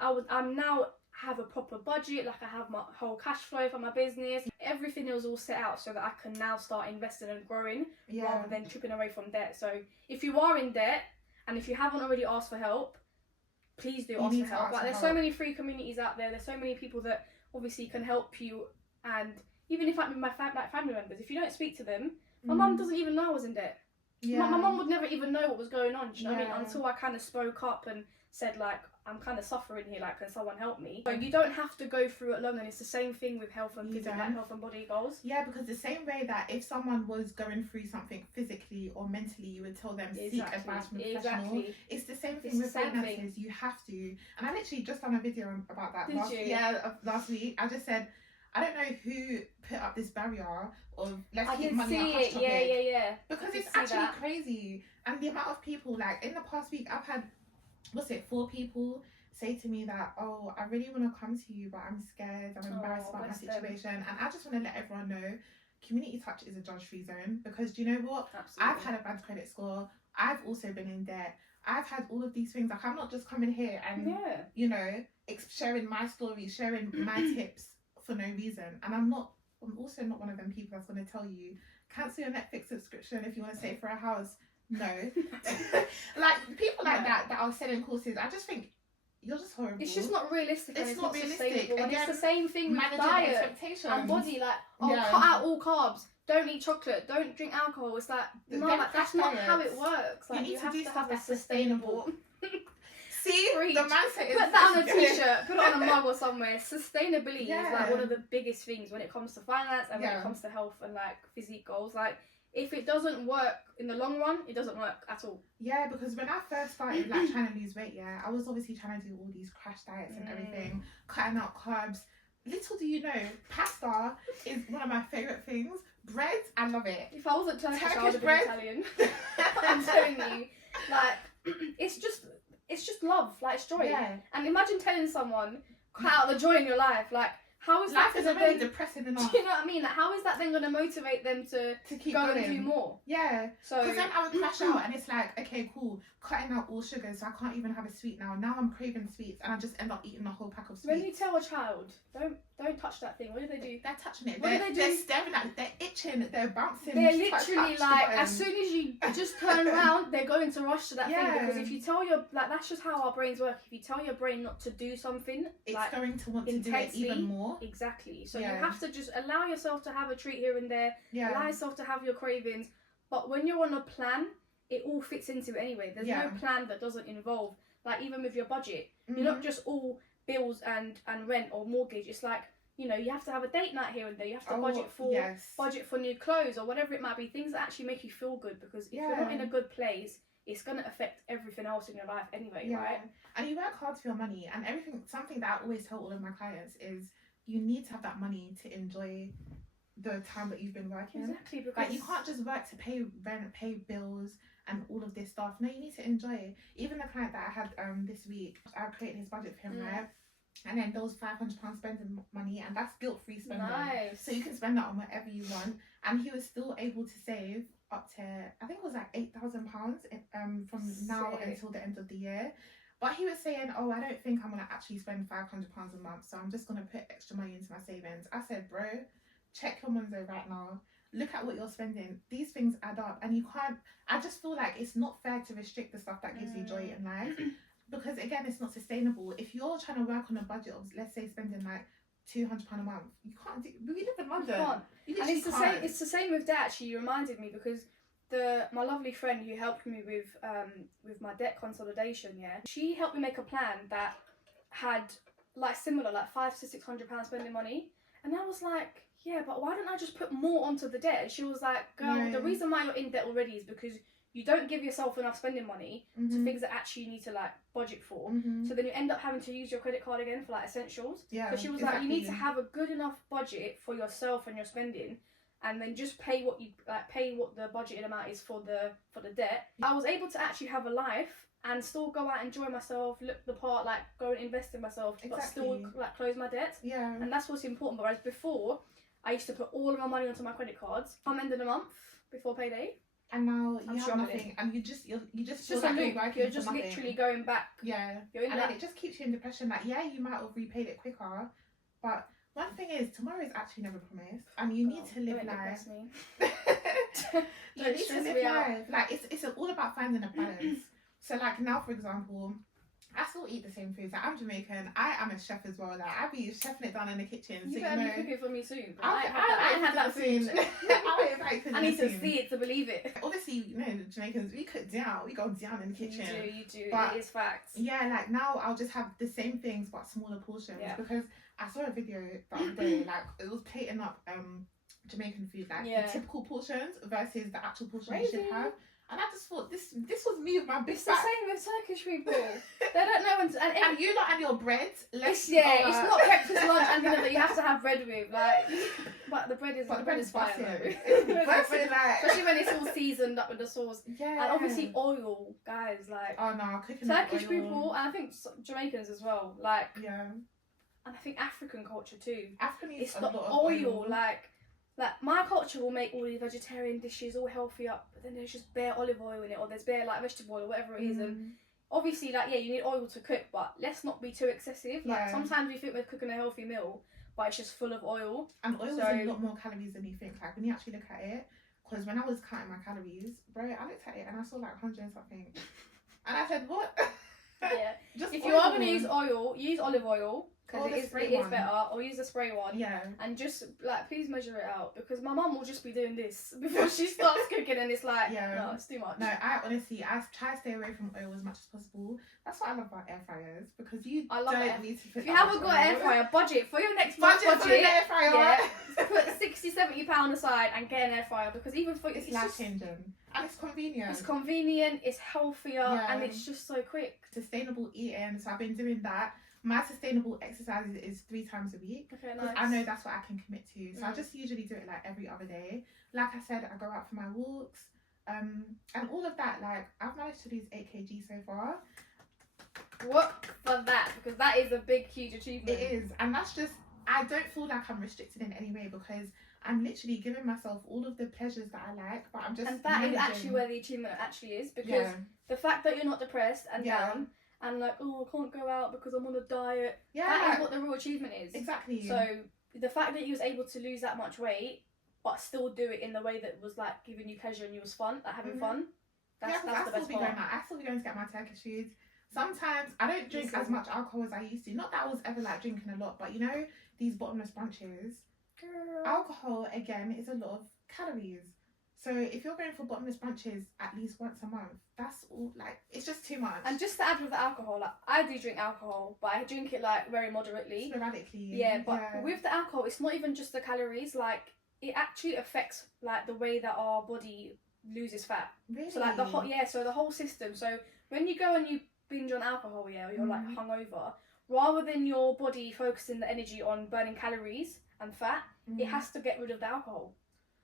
I'm now have a proper budget. Like I have my whole cash flow for my business. Everything was all set out so that I can now start investing and growing rather than tripping away from debt. So if you are in debt and if you haven't already asked for help, please do ask for help. Like there's so many free communities out there. There's so many people that obviously can help you. And even if like my family members, if you don't speak to them, my mum doesn't even know I was in debt. Yeah. My mum would never even know what was going on. Do you know what I mean? Yeah. Until I kind of spoke up and said like, I'm kind of suffering here. Like, can someone help me? So you don't have to go through it alone. And it's the same thing with health and physical, like health and body goals. Yeah, because the same way that if someone was going through something physically or mentally, you would tell them seek advice from a professional. It's the same thing with finances. You have to. And I literally just done a video about that last week. I just said, I don't know who put up this barrier of let's keep money on hush topic. Yeah. Because it's actually crazy. And the amount of people, like in the past week, I've had 4 people say to me that, oh, I really want to come to you, but I'm scared, I'm embarrassed about my situation. And I just want to let everyone know, Community Touch is a judge-free zone. Because do you know what? Absolutely. I've had a bad credit score. I've also been in debt. I've had all of these things. Like, I'm not just coming here and, you know, sharing my story, sharing my tips for no reason. And I'm also not one of them people that's going to tell you, cancel your Netflix subscription if you want to save for a house. No. Like, people like that are selling courses, I just think, you're just horrible. It's just not realistic. It's not realistic. Sustainable. And it's the same thing with diet and body. Like, cut out all carbs. Don't eat chocolate. Don't drink alcohol. It's like, no, like, that's not how it works. Like, you have to have a sustainable. See, the mindset is... Put that on a t-shirt. Put it on a mug or somewhere. Sustainability is like one of the biggest things when it comes to finance and when it comes to health and like physique goals. Like, if it doesn't work in the long run, it doesn't work at all. Yeah, because when I first started like trying to lose weight, I was obviously trying to do all these crash diets and everything, cutting out carbs. Little do you know, pasta is one of my favourite things. Bread, I love it. If I wasn't Turkish I would have been Italian. I'm telling you, like, it's just love, like it's joy. Yeah. And imagine telling someone, cut out the joy in your life, like. How is life is already depressing enough. Do you know what I mean? Like, how is that then going to motivate them to keep going and do more? Yeah. So because then I would crash out, and it's like, okay, cool, cutting out all sugar, so I can't even have a sweet now. Now I'm craving sweets, and I just end up eating a whole pack of sweets. When you tell a child, don't touch that thing, what do they do? They're touching it. They're staring at it. They're itching. They're bouncing. They're literally like, as soon as you just turn around, they're going to rush to that thing, because if you tell your that's just how our brains work. If you tell your brain not to do something, it's like, going to want to do it even more. Exactly. So you have to just allow yourself to have a treat here and there. Allow yourself to have your cravings. But when you're on a plan, it all fits into it anyway. There's no plan that doesn't involve, like, even with your budget, you're not just all bills and rent or mortgage. It's like, you know, you have to have a date night here and there. You have to budget for new clothes or whatever it might be. Things that actually make you feel good, because if you're not in a good place, it's going to affect everything else in your life anyway, right? And you work hard for your money, and everything. Something that I always tell all of my clients is, you need to have that money to enjoy the time that you've been working. Exactly, because like, you can't just work to pay rent, pay bills, and all of this stuff. No, you need to enjoy it. Even the client that I had this week, I created his budget for him, right? And then there was £500 spending money, and that's guilt-free spending. Nice. So you can spend that on whatever you want. And he was still able to save up to, I think it was like £8,000 from now until the end of the year. But he was saying, oh, I don't think I'm going to actually spend £500 a month, so I'm just going to put extra money into my savings. I said, bro, check your Monzo right now. Look at what you're spending. These things add up, and you can't, I just feel like it's not fair to restrict the stuff that gives you joy in life. Because again, it's not sustainable. If you're trying to work on a budget of, let's say, spending like £200 a month, you can't do, we live in London. You can't. And it's the same with that. Actually, you reminded me, because my lovely friend who helped me with my debt consolidation, she helped me make a plan that had like similar, like £500 to £600 spending money, and I was like, yeah, but why don't I just put more onto the debt? And she was like, girl, the reason why you're in debt already is because you don't give yourself enough spending money to things that actually you need to like budget for. So then you end up having to use your credit card again for like essentials. So she was like, you need to have a good enough budget for yourself and your spending, and then just pay what the budgeted amount is for the debt. I was able to actually have a life and still go out, enjoy myself, look the part, like go and invest in myself, but still like close my debt. And that's what's important. Whereas before, I used to put all of my money onto my credit cards. Come end of the month before payday. And now you have nothing, and you just feel like you're just literally going back. Yeah, and then it just keeps you in depression. Like, yeah, you might have repaid it quicker, but one thing is, tomorrow is actually never promised, and you need to live life. You need to live life. Like, it's all about finding a balance. So, like now, for example, I still eat the same foods. Like, I'm Jamaican. I am a chef as well. Like, I be chefing it down in the kitchen. You so better be cooking for me soon. I ain't had that food. I need to see it to believe it. Obviously, you know, Jamaicans, we cook down. We go down in the kitchen. You do. But it is facts. Yeah, like now I'll just have the same things but smaller portions. Yeah. Because I saw a video the other day, like it was plating up Jamaican food, like the typical portions versus the actual portions you should have. And I just thought this was me with my big It's the same with Turkish people. They don't know when to, and you lot and your bread. It's not breakfast, lunch, and dinner that you have to have bread with. Like, but the bread is fire though. Especially when it's all seasoned up with the sauce. Yeah. And obviously oil, guys. Like, oh no, cooking Turkish people, and I think Jamaicans as well. Like, yeah. And I think African culture too. African it's the oil. Like my culture will make all the vegetarian dishes all healthy up, but then there's just bare olive oil in it, or there's bare like vegetable oil or whatever it is. And obviously, like, yeah, you need oil to cook, but let's not be too excessive. Like sometimes we think we're cooking a healthy meal, but it's just full of oil. And oil is a lot more calories than you think. Like when you actually look at it, because when I was counting my calories, bro, I looked at it and I saw like 100 and something, and I said, what? Yeah. If you are gonna use oil, use olive oil. Because it is better, or use the spray one. Yeah. And just like please measure it out, because my mum will just be doing this before she starts cooking, and it's like no, it's too much. No, I honestly try to stay away from oil as much as possible. That's what I love about air fryers, because don't need to put. If you haven't got an air fryer, budget for your next budget for an air fryer. Yeah. Put £60-70 aside and get an air fryer, because even for it's life changing and it's convenient. It's convenient, it's healthier, and it's just so quick. Sustainable eating. So I've been doing that. My sustainable exercise is 3 times a week. Okay, nice. I know that's what I can commit to. So I just usually do it like every other day. Like I said, I go out for my walks, and all of that. Like I've managed to lose 8 kg so far. What for that? Because that is a big, huge achievement. It is, and that's just. I don't feel like I'm restricted in any way, because I'm literally giving myself all of the pleasures that I like, but I'm just. And that is actually where the achievement actually is, because the fact that you're not depressed and down. And like, oh, I can't go out because I'm on a diet. Yeah. That is what the real achievement is. Exactly. So the fact that you was able to lose that much weight, but still do it in the way that was like giving you pleasure and you was fun, like having fun. That's the best part. I still be going to get my Turkish food. Sometimes I don't drink as much alcohol as I used to. Not that I was ever like drinking a lot, but you know these bottomless brunches. Girl. Alcohol again is a lot of calories. So if you're going for bottomless brunches at least once a month, that's all, like, it's just too much. And just to add with the alcohol, like, I do drink alcohol, but I drink it like very moderately. Sporadically. Yeah, but with the alcohol, it's not even just the calories. Like, it actually affects like the way that our body loses fat. Really? So like the whole system. So when you go and you binge on alcohol, or you're like hungover, rather than your body focusing the energy on burning calories and fat, it has to get rid of the alcohol.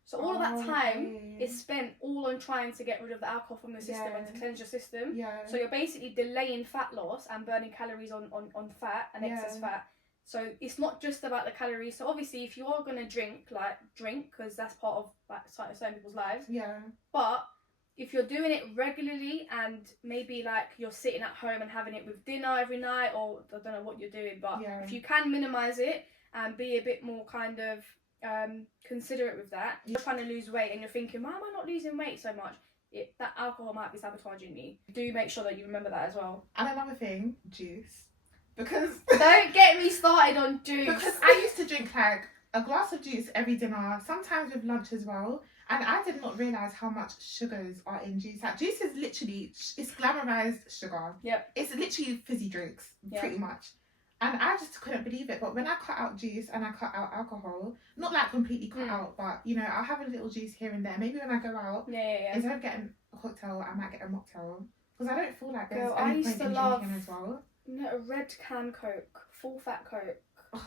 So all of that time is spent all on trying to get rid of the alcohol from the system and to cleanse your system. Yeah. So you're basically delaying fat loss and burning calories on fat and excess fat. So it's not just about the calories. So obviously if you are going to drink, because that's part of like certain people's lives. Yeah. But if you're doing it regularly, and maybe like you're sitting at home and having it with dinner every night, or I don't know what you're doing, but if you can minimize it and be a bit more kind of considerate with that, you're trying to lose weight and you're thinking, why am I not losing weight so much? That alcohol might be sabotaging you. Do make sure that you remember that as well. And another thing, juice. Because don't get me started on juice. Because I used to drink like a glass of juice every dinner, sometimes with lunch as well, and I did not realise how much sugars are in juice. Like juice is literally, it's glamorized sugar. Yep. It's literally fizzy drinks, pretty much. And I just couldn't believe it. But when I cut out juice and I cut out alcohol, not like completely cut out, but you know, I'll have a little juice here and there. Maybe when I go out, instead of getting a cocktail, I might get a mocktail. Because I don't feel like there's any point in drinking as well. You know, a red can Coke, full fat Coke.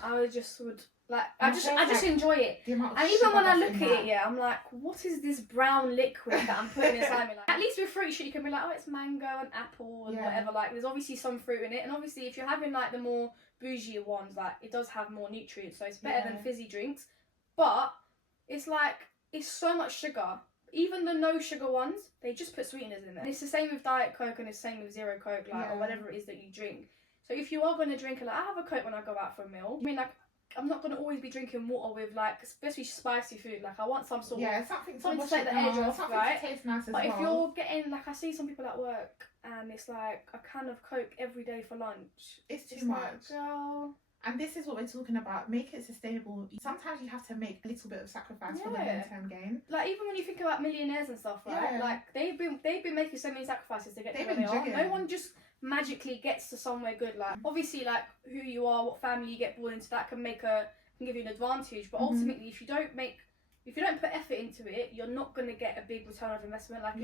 I just would like. I just enjoy it. And even when I look at it, I'm like, what is this brown liquid that I'm putting inside me? Like, at least with fruit shit, you can be like, oh, it's mango and apple and whatever. Like, there's obviously some fruit in it, and obviously if you're having like the more bougie ones, like it does have more nutrients, so it's better than fizzy drinks. But it's like it's so much sugar. Even the no sugar ones, they just put sweeteners in there. And it's the same with Diet Coke and it's the same with Zero Coke, like or whatever it is that you drink. So if you are going to drink it, like I have a Coke when I go out for a meal. I mean, like I'm not going to always be drinking water with like especially spicy food. Like I want some sort of something to take the edge off, right? To taste nice as but if you're getting like I see some people at work and it's like a can of Coke every day for lunch, it's too much. Like, girl. And this is what we're talking about. Make it sustainable. Sometimes you have to make a little bit of sacrifice for the long-term gain. Like even when you think about millionaires and stuff, right? Like they've been making so many sacrifices to get to where they are. No one just magically gets to somewhere good. Like obviously, like who you are, what family you get born into, that can give you an advantage. But ultimately, if you don't put effort into it, you're not gonna get a big return of investment. Like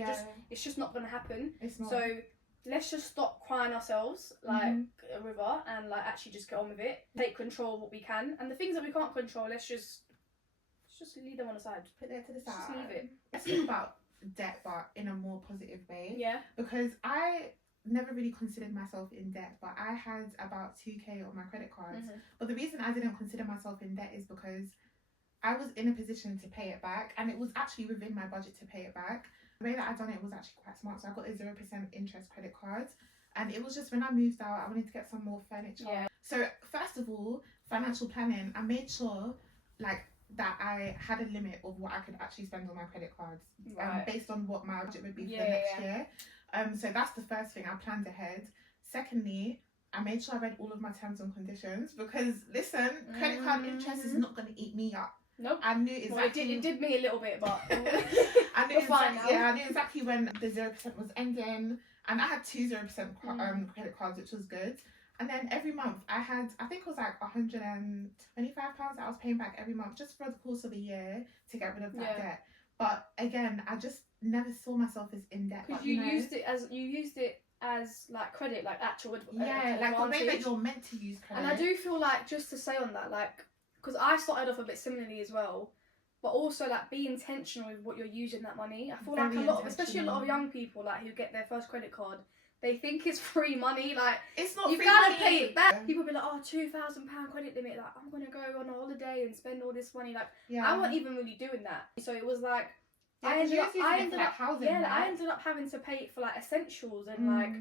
it's just not gonna happen. It's not. So let's just stop crying ourselves like a river and like actually just get on with it. Take control of what we can, and the things that we can't control, let's just leave them on the side. Put that to the side. Just leave it. Let's talk about debt, but in a more positive way. Yeah. Because I never really considered myself in debt, but I had about 2k on my credit cards. But the reason I didn't consider myself in debt is because I was in a position to pay it back, and it was actually within my budget to pay it back. The way that I done it was actually quite smart. So I got a 0% interest credit card, and it was just when I moved out, I wanted to get some more furniture. Yeah. So first of all, financial planning, I made sure like that I had a limit of what I could actually spend on my credit cards, based on what my budget would be for the next year. So that's the first thing. I planned ahead. Secondly, I made sure I read all of my terms and conditions because listen, credit card interest is not going to eat me up. Nope. I knew exactly. Well, it did me a little bit, but I knew I knew exactly when the 0% was ending, and I had two 0% credit cards, which was good. And then every month I think it was like £125 that I was paying back every month just for the course of a year to get rid of that debt. But again, I just never saw myself as in debt. Because you used it as like credit, like actual like the way that you're meant to use credit. And I do feel like, just to say on that, like, because I started off a bit similarly as well, but also like be intentional with what you're using that money. I feel like especially a lot of young people like who get their first credit card, they think it's free money. Like it's not. You gotta pay it back. People be like, oh, £2,000 credit limit. Like I'm gonna go on a holiday and spend all this money. Like I wasn't even really doing that. So it was like I ended up having to pay for like essentials and like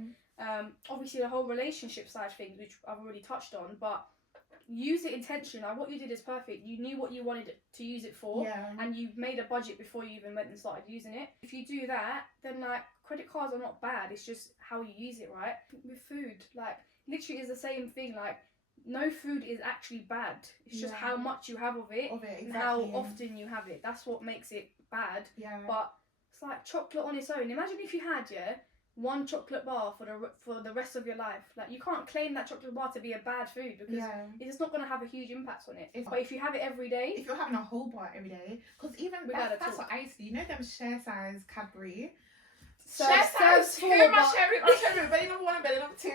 obviously the whole relationship side of things, which I've already touched on, but. Use it intentionally. Like what you did is perfect. You knew what you wanted to use it for, and you made a budget before you even went and started using it. If you do that, then like credit cards are not bad. It's just how you use it, right? With food, like literally is the same thing. Like no food is actually bad. It's just how much you have of it and how often you have it. That's what makes it bad. Yeah. But it's like chocolate on its own. Imagine if you had one chocolate bar for the rest of your life. Like you can't claim that chocolate bar to be a bad food because it's not going to have a huge impact on it. But if you have it every day, if you're having a whole bar every day, because even that's what I used to. You know them share size Cadbury. Share size. Who am I sharing? I'm sharing belly number 1 and belly number 2.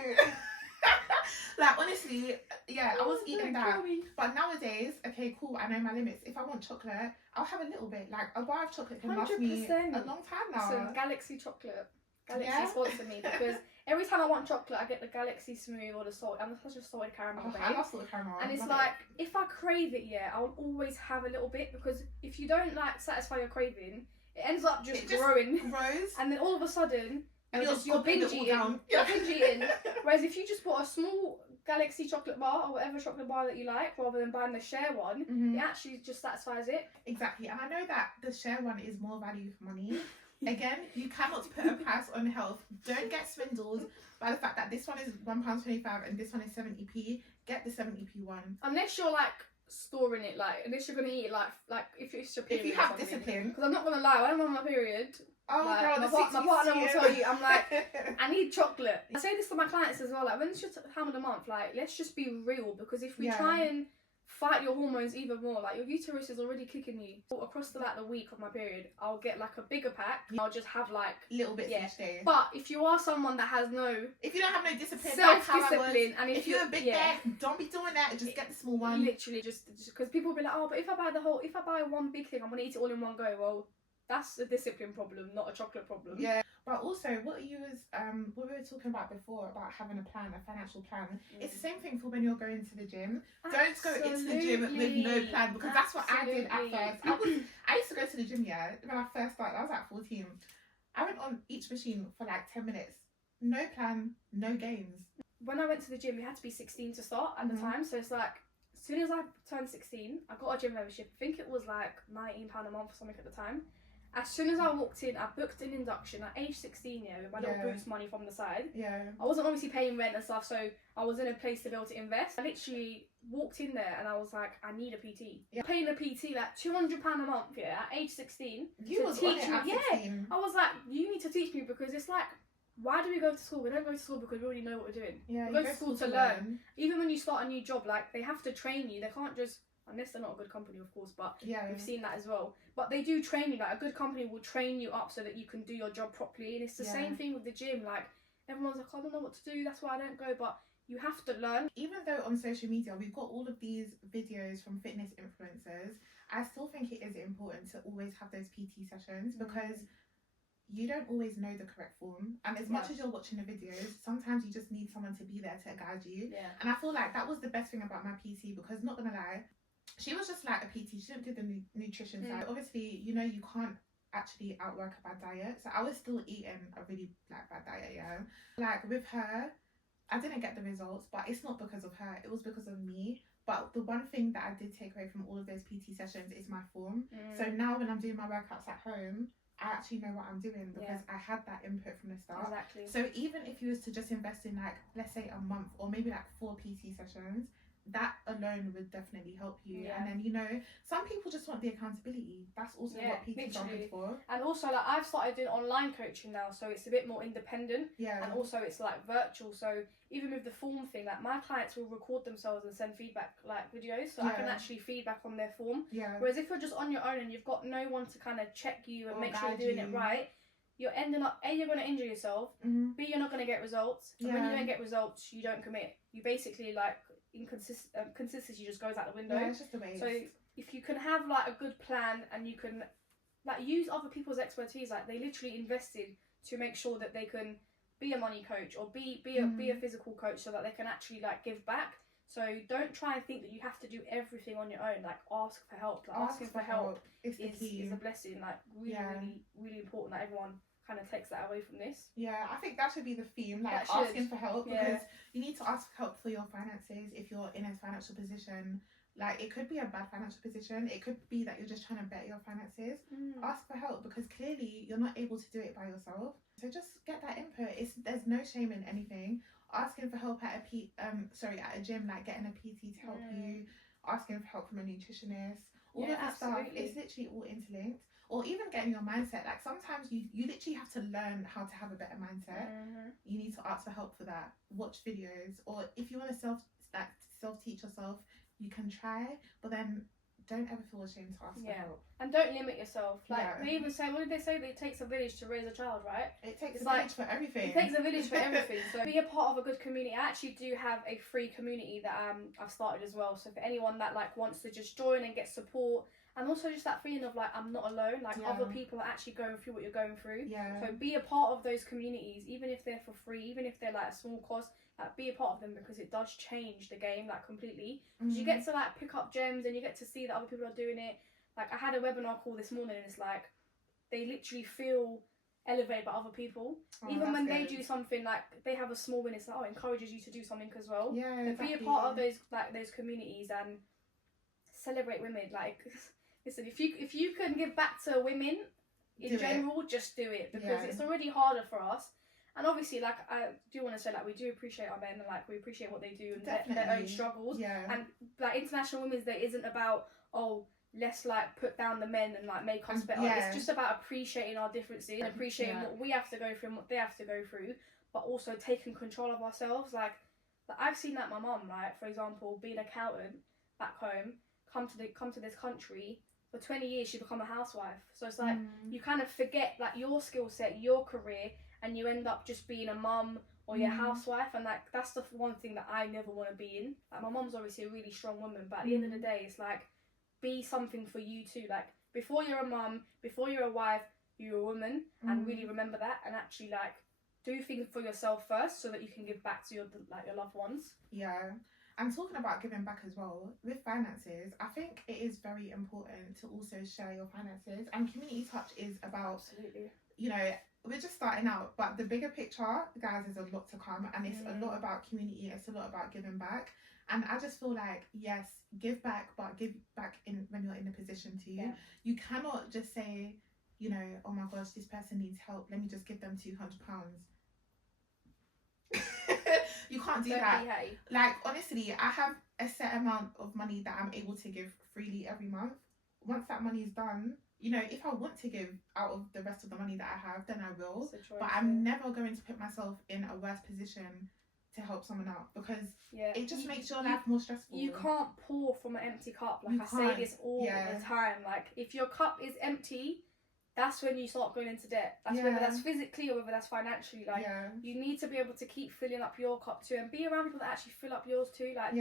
Like honestly, I was eating that. But nowadays, okay, cool. I know my limits. If I want chocolate, I'll have a little bit. Like a bar of chocolate can last me a long time now. So Galaxy chocolate. Galaxy sponsor me because every time I want chocolate, I get the Galaxy Smooth or the salt. I'm such a salted caramel babe. I love salted caramel. And it's like if I crave it, I'll always have a little bit because if you don't like satisfy your craving, it ends up just growing. And then all of a sudden, you're binge eating. You're binge eating. Whereas if you just put a small Galaxy chocolate bar or whatever chocolate bar that you like, rather than buying the share one, it actually just satisfies it. Exactly, and I know that the share one is more value for money. Again, you cannot put a price on health. Don't get swindled by the fact that this one is £1.25 and this one is 70p. Get the 70p one. Unless you're like storing it, like, unless you're gonna eat it, like if it's your period. If you have discipline. Because I'm not gonna lie, when I'm on my period, Oh, like, girl, my partner will tell you, I'm like, I need chocolate. I say this to my clients as well, like, when it's your time of the month, like, let's just be real, because if we try and fight your hormones even more, like, your uterus is already kicking you. Across the week of my period, I'll get like a bigger pack. I'll just have like little bits each day. But if you are someone that has if you don't have no discipline, self-discipline, and if you're a big bear, don't be doing that. Just get the small one. Literally, just because people will be like, oh, but if I buy one big thing, I'm gonna eat it all in one go. Well, that's a discipline problem, not a chocolate problem. Yeah. But also, what we were talking about before about having a plan, a financial plan. It's the same thing for when you're going to the gym. Don't go into the gym with no plan, because that's what I did at first. I used to go to the gym, when I first started. I was like 14. I went on each machine for like 10 minutes. No plan, no games. When I went to the gym, you had to be 16 to start at the time. So it's like, as soon as I turned 16, I got a gym membership. I think it was like £19 a month or something at the time. As soon as I walked in, I booked an induction at age 16, with my little boost money from the side. Yeah. I wasn't obviously paying rent and stuff, so I was in a place to be able to invest. I literally walked in there and I was like, I need a PT. Yeah. Paying a PT like £200 a month, at age 16. You was on it at 16. I was like, you need to teach me, because it's like, why do we go to school? We don't go to school because we already know what we're doing. Yeah, we go to school to learn. Even when you start a new job, like, they have to train you. They can't just, unless they're not a good company, of course, but we've seen that as well. But they do train you. Like, a good company will train you up so that you can do your job properly. And it's the same thing with the gym. Like, everyone's like, I don't know what to do, that's why I don't go. But you have to learn. Even though on social media we've got all of these videos from fitness influencers, I still think it is important to always have those PT sessions, because you don't always know the correct form, and as much as you're watching the videos, sometimes you just need someone to be there to guide you. And I feel like that was the best thing about my PT, because not gonna lie, she was just like a PT. She didn't do the nutrition side. Obviously, you can't actually outwork a bad diet, so I was still eating a really bad diet. Like with her, I didn't get the results, but it's not because of her, it was because of me. But the one thing that I did take away from all of those PT sessions is my form. So now when I'm doing my workouts at home, I actually know what I'm doing, because I had that input from the start. Exactly. So even if you was to just invest in like, let's say a month, or maybe like 4 PT sessions, that alone would definitely help you. And then some people just want the accountability. That's also what PTs are good for. And also, like, I've started doing online coaching now, so it's a bit more independent. And also it's like virtual, so even with the form thing, like, my clients will record themselves and send feedback like videos, so I can actually feedback on their form. Whereas if you're just on your own and you've got no one to kind of check you and make sure you're doing it right, you're ending up, A, you're going to injure yourself, B, you're not going to get results, and when you don't get results, you don't commit. You basically, like, consistency just goes out the window. It's just a waste. So if you can have like a good plan, and you can like use other people's expertise, like, they literally invested to make sure that they can be a money coach or be a physical coach, so that they can actually like give back. So don't try and think that you have to do everything on your own. Like, ask for help. Like, asking for help is a blessing. Like, really, really important that everyone kind of takes that away from this. I think that should be the theme, like asking for help, because you need to ask for help for your finances. If you're in a financial position, like, it could be a bad financial position, it could be that you're just trying to better your finances. Ask for help, because clearly you're not able to do it by yourself, so just get that input. There's no shame in anything. Asking for help at a gym, like getting a PT to help you, asking for help from a nutritionist, all of that stuff, it's literally all interlinked. Or even getting your mindset, like, sometimes you literally have to learn how to have a better mindset. You need to ask for help for that. Watch videos, or if you want to self-teach yourself, you can try, but then don't ever feel ashamed to ask for help. And don't limit yourself. Like, they even say, what did they say? That it takes a village to raise a child, right? It takes a village for everything. It takes a village for everything. So be a part of a good community. I actually do have a free community that I've started as well. So for anyone that like wants to just join and get support, and also just that feeling of like, I'm not alone, like other people are actually going through what you're going through. So be a part of those communities, even if they're for free, even if they're like a small cost, like, be a part of them, because it does change the game, like, completely. Because you get to like pick up gems, and you get to see that other people are doing it. Like, I had a webinar call this morning, and it's like, they literally feel elevated by other people. Even when they do something, like, they have a small win, it's like, it encourages you to do something as well. So be a part of those communities, and celebrate women. Like, listen, if you can give back to women in general, just do it, because it's already harder for us. And obviously, like, I do want to say, like, we do appreciate our men, and like, we appreciate what they do and their own struggles. Yeah. And like, International Women's Day isn't about, oh, let's like put down the men and like make us better. Yeah. It's just about appreciating our differences, and appreciating what we have to go through and what they have to go through, but also taking control of ourselves. Like I've seen that my mum, like, for example, being an accountant back home, come to this country. For 20 years, she become a housewife. So it's like you kind of forget like your skill set, your career, and you end up just being a mum or your housewife. And like, that's the one thing that I never want to be in. Like, my mum's obviously a really strong woman, but at the end of the day, it's like, be something for you too. Like, before you're a mum, before you're a wife, you're a woman, and really remember that, and actually like do things for yourself first, so that you can give back to your loved ones. Yeah. And talking about giving back as well, with finances, I think it is very important to also share your finances. And Community Touch is about, Absolutely, you know, we're just starting out, but the bigger picture, guys, is a lot to come. And it's a lot about community, it's a lot about giving back. And I just feel like, yes, give back, but give back when you're in a position to. Yeah. You cannot just say, you know, oh my gosh, this person needs help, let me just give them £200. You can't do that. Like, honestly, I have a set amount of money that I'm able to give freely every month. Once that money is done, you know, if I want to give out of the rest of the money that I have, then I will. But I'm never going to put myself in a worse position to help someone out, because it just makes your life more stressful. You can't pour from an empty cup. Like, I say this all the time. Like, if your cup is empty, that's when you start going into debt. That's whether that's physically or whether that's financially. Like, you need to be able to keep filling up your cup too, and be around people that actually fill up yours too. Like,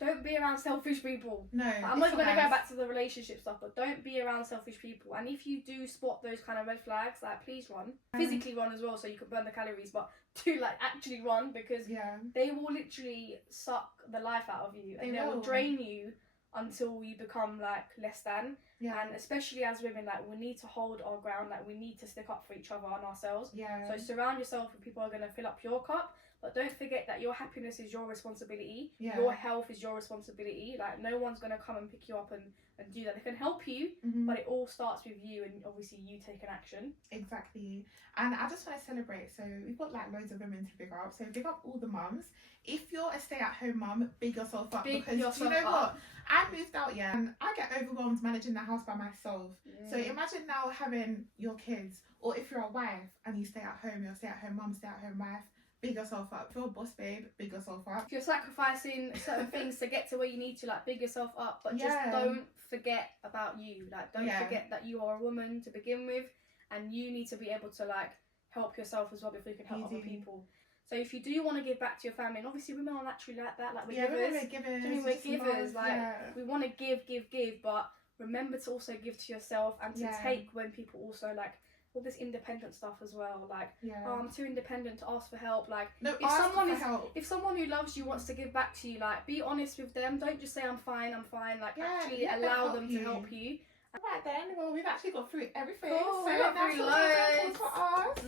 don't be around selfish people. No, I'm not going to go back to the relationship stuff, but don't be around selfish people. And if you do spot those kind of red flags, like, please run. Physically run as well, so you can burn the calories, but do like actually run, because they will literally suck the life out of you, and they will drain you until you become like less than. And especially as women, like, we need to hold our ground. Like, we need to stick up for each other and ourselves. So surround yourself with people who are going to fill up your cup, but don't forget that your happiness is your responsibility. Your health is your responsibility. Like, no one's going to come and pick you up and do that. They can help you, but it all starts with you, and obviously you taking action. Exactly. And I just want to celebrate. So we've got like loads of women to big up. So big up all the mums. If you're a stay-at-home mum, big yourself up. Because you know what? I moved out, and I get overwhelmed managing the house by myself. So imagine now having your kids, or if you're a wife and you stay at home, you're a stay-at-home mum, stay-at-home wife, big yourself up. If you're a boss babe, big yourself up. If you're sacrificing certain things to get to where you need to, like, big yourself up, but just don't forget about you. Like, don't forget that you are a woman to begin with, and you need to be able to like help yourself as well before you can help other people. So if you do want to give back to your family, and obviously women are naturally like that, like, we're givers. We're givers. Like, we want to give, but remember to also give to yourself, and to take when people also like all this independent stuff as well. Like, oh, I'm too independent to ask for help. Like, no, if someone who loves you wants to give back to you, like, be honest with them. Don't just say I'm fine. Like, actually allow them to help you. Right then, well, we've actually got through everything. Cool, so we got through loads for us.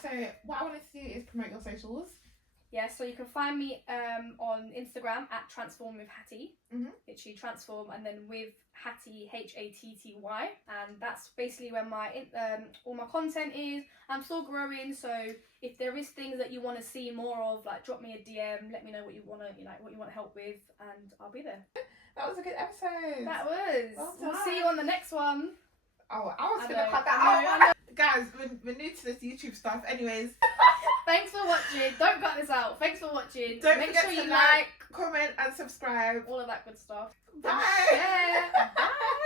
So what I wanted to do is promote your socials. Yeah, so you can find me on Instagram at Transform with Hattie. Literally transform, and then with Hattie, Hatty, and that's basically where my all my content is. I'm still growing, so if there is things that you want to see more of, like, drop me a DM, let me know what you want to help with, and I'll be there. That was a good episode. That was. Well, we'll see you on the next one. Oh, I was gonna cut that out. Guys, we're new to this YouTube stuff. Anyways, thanks for watching. Don't cut this out. Thanks for watching. Make sure you like, comment, and subscribe. All of that good stuff. Bye. Bye.